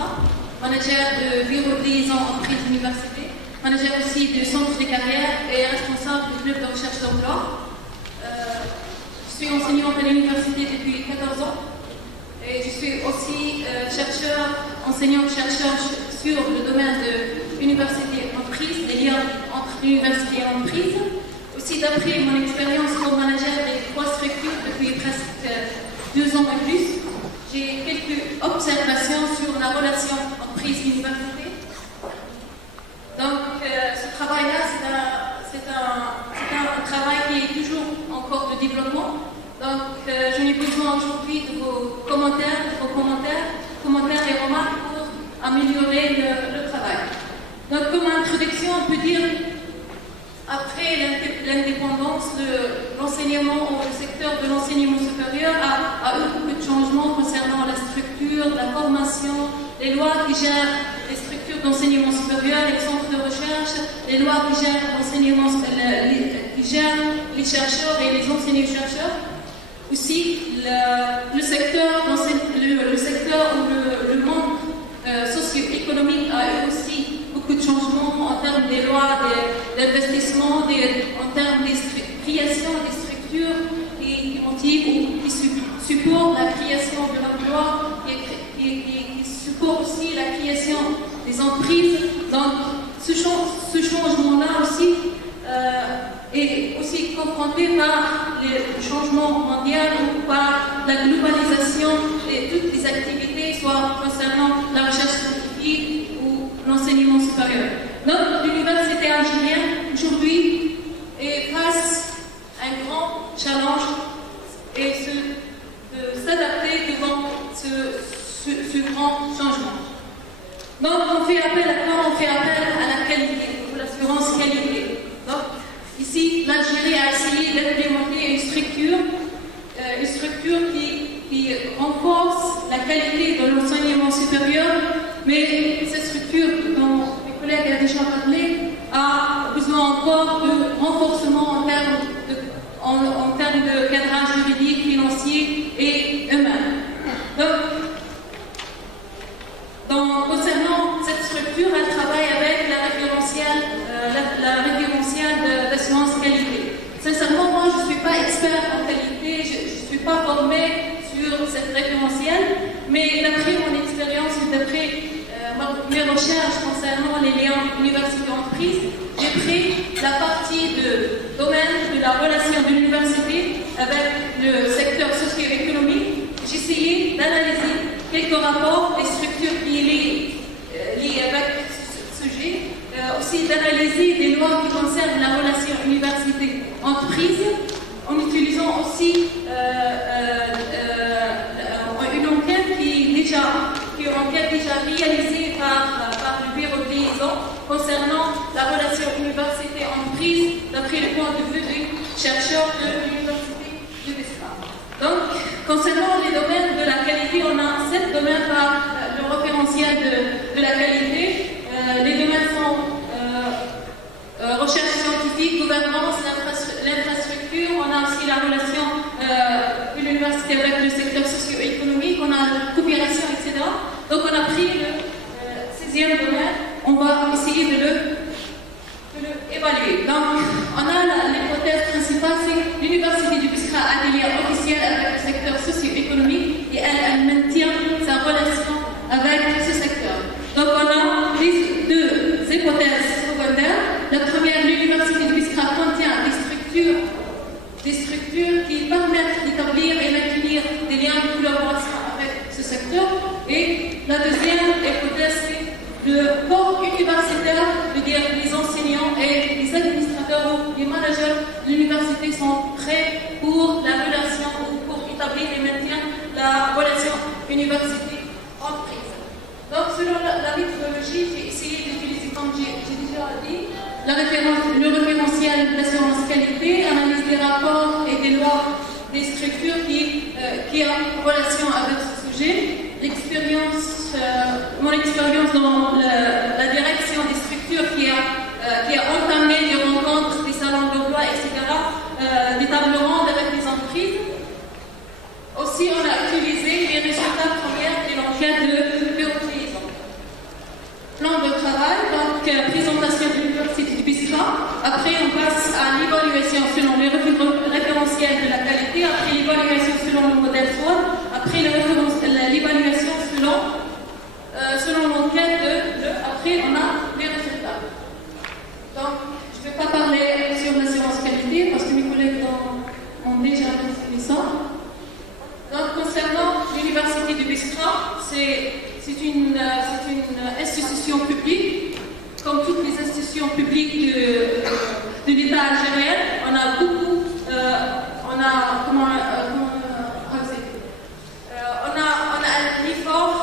BISCRA, manager de bureau de liaison entreprise université, manager aussi du centre de carrière et responsable du club de recherche d'emploi. Je suis enseignante à l'université depuis 14 ans et je suis aussi enseignante-chercheur sur le domaine de l'université-entreprise, les liens entre l'université et l'entreprise. Aussi, d'après mon expérience comme manager des 3 structures depuis presque 2 ans et plus, j'ai quelques observations sur la relation entreprise-université. Donc, ce travail-là, c'est un travail qui est toujours encore de développement. Donc, je n'ai besoin aujourd'hui de vos commentaires et remarques pour améliorer le travail. Donc, comme introduction, on peut dire, après l'indépendance de l'enseignement ou le secteur de l'enseignement supérieur a eu beaucoup de changements concernant la structure, la formation, les lois qui gèrent les structures d'enseignement supérieur, les centres de recherche, les lois qui gèrent l'enseignement, qui gèrent les chercheurs et les enseignants-chercheurs. Aussi, le secteur ou le monde socio-économique a eu aussi beaucoup de changements en termes des lois, d'investissement, en termes de création des structures qui motivent ou qui supportent la création de l'emploi, qui supportent aussi la création des entreprises. Donc, ce changement-là aussi est aussi confronté par le changement mondial ou par la globalisation de toutes les activités, soit concernant la recherche scientifique ou l'enseignement supérieur. Donc, l'université algérienne, aujourd'hui, est face à un grand challenge et de s'adapter devant ce grand changement. Donc, on fait appel à la qualité, à l'assurance qualité. Donc, ici, l'Algérie a essayé d'implémenter une structure qui renforce la qualité de l'enseignement supérieur, mais cette structure, dont mes collègues ont déjà parlé, a besoin encore de renforcement en termes de cadrage juridique, financier et humain. Donc, concernant cette structure, elle travaille avec la référentielle d'assurance qualité. Sincèrement, moi, je ne suis pas expert en qualité, je ne suis pas formée sur cette référentielle, mais d'après mon expérience et d'après mes recherches concernant les liens université-entreprise, j'ai pris la partie de domaine de la relation de l'université avec le secteur socio-économique. J'ai essayé d'analyser quelques rapports et structures qui sont liées avec ce sujet, aussi d'analyser des lois qui concernent la relation université-entreprise, en utilisant aussi une enquête qui est une enquête déjà réalisée par le bureau de liaison concernant la relation université-entreprise d'après le point de vue du chercheur de l'université de BISCRA. Donc, concernant les domaines de la qualité, on a 7 domaines par le référentiel de la qualité. Les domaines sont recherche scientifique, gouvernance, l'infrastructure, on a aussi la relation de l'université avec le secteur socio-économique, on a la coopération, etc. Donc on a pris le 6e domaine, on va essayer de le évaluer. Donc on a l'hypothèse principale, c'est l'université du BISCRA a des liens officiels avec le secteur socio-économique et elle maintient sa relation avec ce secteur. Donc on a les 2 hypothèses secondaires. La première, l'université du BISCRA contient des structures qui permettent d'établir et maintenir des liens de collaboration avec ce secteur. Et la deuxième hypothèse, c'est le corps universitaire, c'est-à-dire les enseignants et les administrateurs ou les managers de l'université sont prêts pour la relation ou pour établir et maintenir la relation université-entreprise. Donc, selon la méthodologie, j'ai essayé d'utiliser, comme j'ai déjà dit, le référentiel d'assurance qualité, analyse des rapports et des lois des structures qui ont une relation avec ce sujet. Mon expérience dans la direction des structures qui a entamé des rencontres, des salons d'emploi, etc., des tables rondes avec les entreprises. Aussi, on a utilisé les résultats premiers de l'enquête de bureau de liaison. l'évaluation selon l'enquête après on a les résultats. Donc, je ne vais pas parler sur l'assurance qualité parce que mes collègues ont déjà mentionné ça. Donc, concernant l'université de Biskra, c'est une institution publique, comme toutes les institutions publiques de l'État algérien. On a beaucoup, on a un effort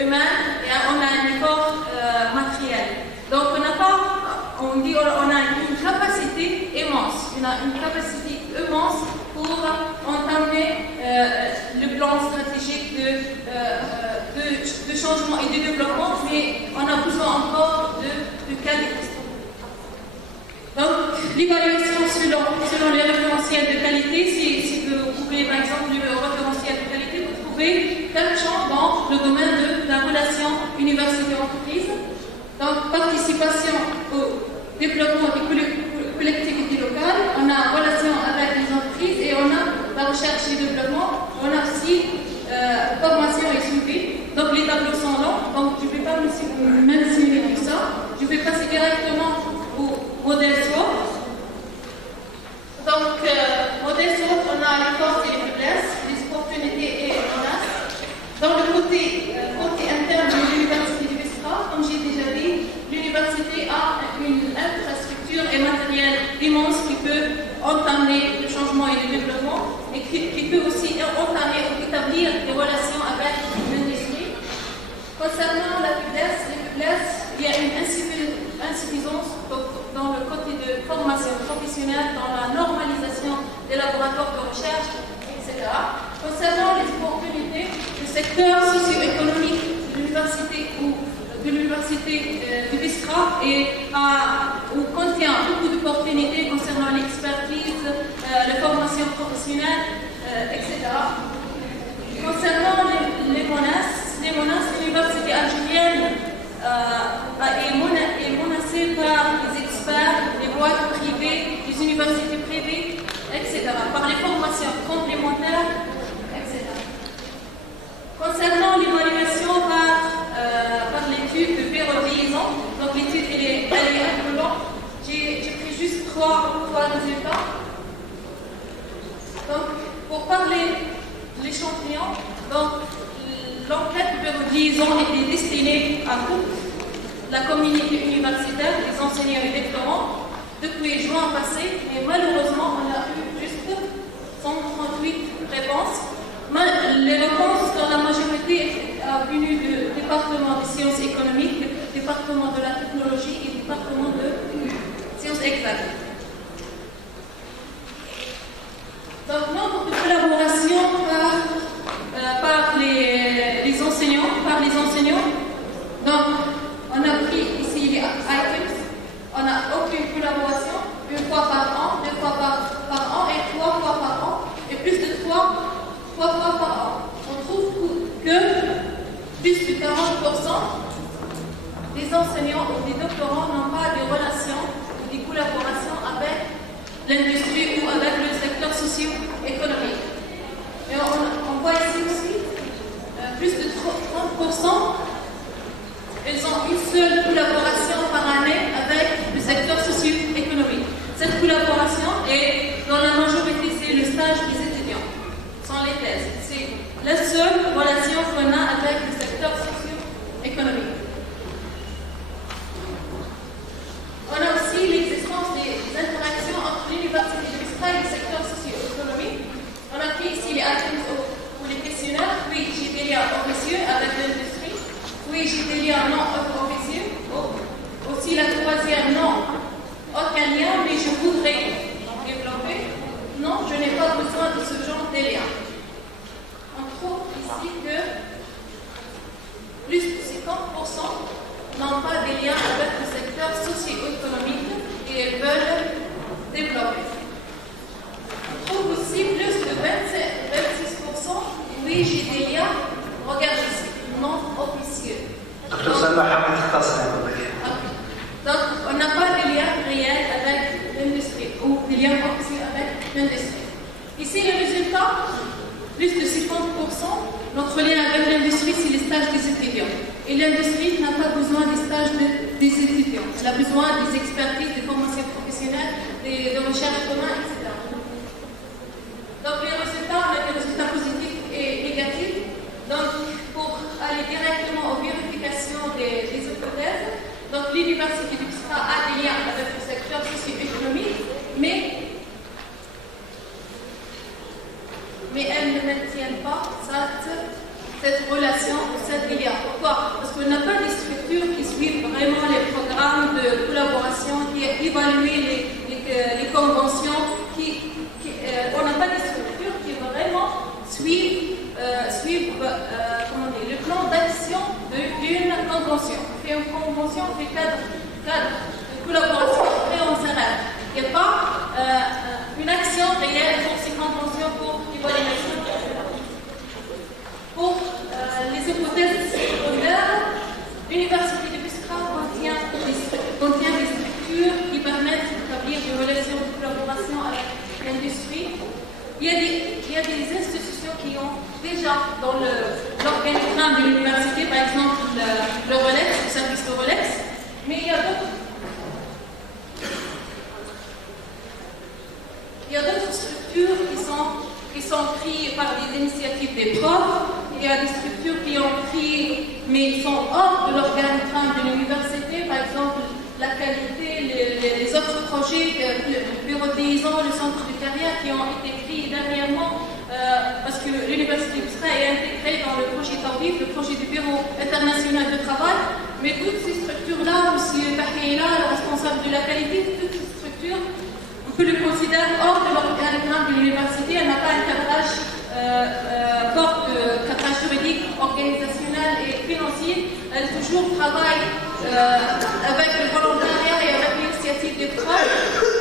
humain et on a un effort matériel. Donc, on dit on a une capacité immense, pour entamer le plan stratégique de changement et de développement, mais on a besoin encore de qualité. Donc, l'évaluation selon les référentiels de qualité, si vous voulez par exemple le référentiel de qualité, vous trouvez 4 champs dans le domaine de la relation université-entreprise. Donc, participation au développement des collectivités locales, on a relation avec les entreprises et on a la recherche et développement, on a aussi formation et suivi. Donc, les tableaux sont longs, donc je ne vais pas mentionner tout ça. Je vais passer directement au modèle SWOT. Donc, modèle SWOT, on a les forces et les faiblesses, les opportunités et les menaces. Dans le côté interne de l'université de Biskra, comme j'ai déjà dit, l'université a une infrastructure et matériel immense qui peut entamer le changement et le développement et qui peut aussi entamer ou établir des relations avec l'industrie. Concernant la faiblesse, il y a une insuffisance dans le côté de formation professionnelle, dans la normalisation des laboratoires de recherche, etc. Concernant les opportunités, le secteur socio-économique de l'université de Biskra contient beaucoup d'opportunités concernant l'expertise, la formation professionnelle, etc. Concernant les menaces, l'université algérienne est menacée par les experts, les boîtes privées, les universités privées, etc. Par les formations complémentaires, etc. Concernant l'évaluation par l'étude de pérodisation, donc l'étude elle est un peu longue. J'ai pris juste trois résultats. Donc, pour parler de l'échantillon, l'enquête de pérodisation était destinée à toute la communauté universitaire, les enseignants et les doctorants, depuis juin passé, mais malheureusement, on a eu juste 138 réponses. Les réponses, dans la majorité, sont venues du département des sciences économiques, du département de la technologie et du département de sciences exactes. Donc, nombre de collaboration par les enseignants. Donc, on a pris ici les items. On n'a aucune collaboration, une fois par an, 2 fois par an et 3 fois par an, et plus de 3 fois par an. On trouve que plus de 40% des enseignants ou des doctorants n'ont pas de relations ou des collaborations avec l'industrie ou avec le secteur socio-économique. Et on voit ici aussi plus de 30%, ils ont une seule collaboration par année avec le secteur socio-économique. Cette collaboration est, dans la majorité, c'est le stage des étudiants, sans les thèses. C'est la seule relation qu'on a avec le secteur socio-économique. On a aussi l'existence des interactions entre l'université de Biskra et le secteur socio-économique. On a pris ici les items pour les questionnaires. Oui, j'ai des liens officieux avec l'industrie. Oui, j'ai des liens non officieux. Aussi la troisième, non, aucun lien, mais je voudrais développer. Non, je n'ai pas besoin de ce genre de liens. On trouve ici que plus de 50% n'ont pas de liens avec le secteur socio-économique et ils veulent développer. On trouve aussi plus de 26%, oui, j'ai des liens, regarde ici, non officieux. Donc, on n'a pas de lien réel avec l'industrie ou de lien officieux avec l'industrie. Ici, le résultat, plus de 50%, notre lien avec l'industrie stages des étudiants. Et l'industrie n'a pas besoin des stages des étudiants. Elle a besoin des expertises, des formations professionnelles, de recherche communes, etc. Donc les résultats, on a des résultats positifs et négatifs. Donc pour aller directement aux vérifications des hypothèses, donc l'université du Biskra a des liens avec le secteur socio-économique, mais elles ne maintiennent pas cette relation, cette lien. Pourquoi? Parce qu'on n'a pas des structures qui suivent vraiment les programmes de collaboration, qui évaluent les conventions, on n'a pas des structures qui vraiment suivent le plan d'action d'une convention. On fait une convention, on fait cadre de collaboration, après on s'arrête. Il n'y a pas une action réelle pour ces conventions, pour l'évaluation. Pour les hypothèses secondaires, l'université de Biskra contient des structures qui permettent d'établir des relations de collaboration avec l'industrie. Il y a des institutions qui ont déjà dans l'organigramme de l'université, par exemple le Rolex, le service de Rolex, mais il y a d'autres structures qui sont prises par des initiatives des profs. Il y a des structures qui ont pris, mais sont hors de l'organigramme de l'université, par exemple la qualité, les autres projets, le bureau de paysans, le centre de carrière qui ont été pris dernièrement, parce que l'université du Biskra est intégrée dans le projet Tawif, le projet du bureau international de travail, mais toutes ces structures-là, M. Tahila, le responsable de la qualité, toutes ces structures, on peut le considérer hors de l'organigramme de l'université. Elle n'a pas un cadrage fort de cadrage juridique, organisationnel et financier. Elle toujours travaille avec le volontariat et avec l'initiative des profs,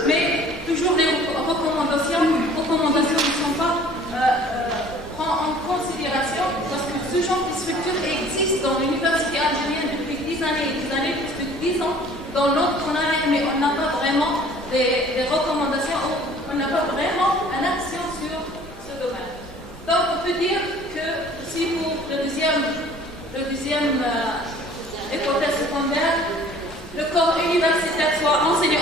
mais toujours les recommandations ne sont pas prises en considération, parce que ce genre de structure existe dans l'université algérienne depuis 10 années, plus de 10 ans, dans notre année, mais on n'a pas vraiment des recommandations, on n'a pas vraiment une action sur ce domaine. Donc on peut dire que si pour le deuxième hypothèse secondaire, le corps universitaire soit enseigné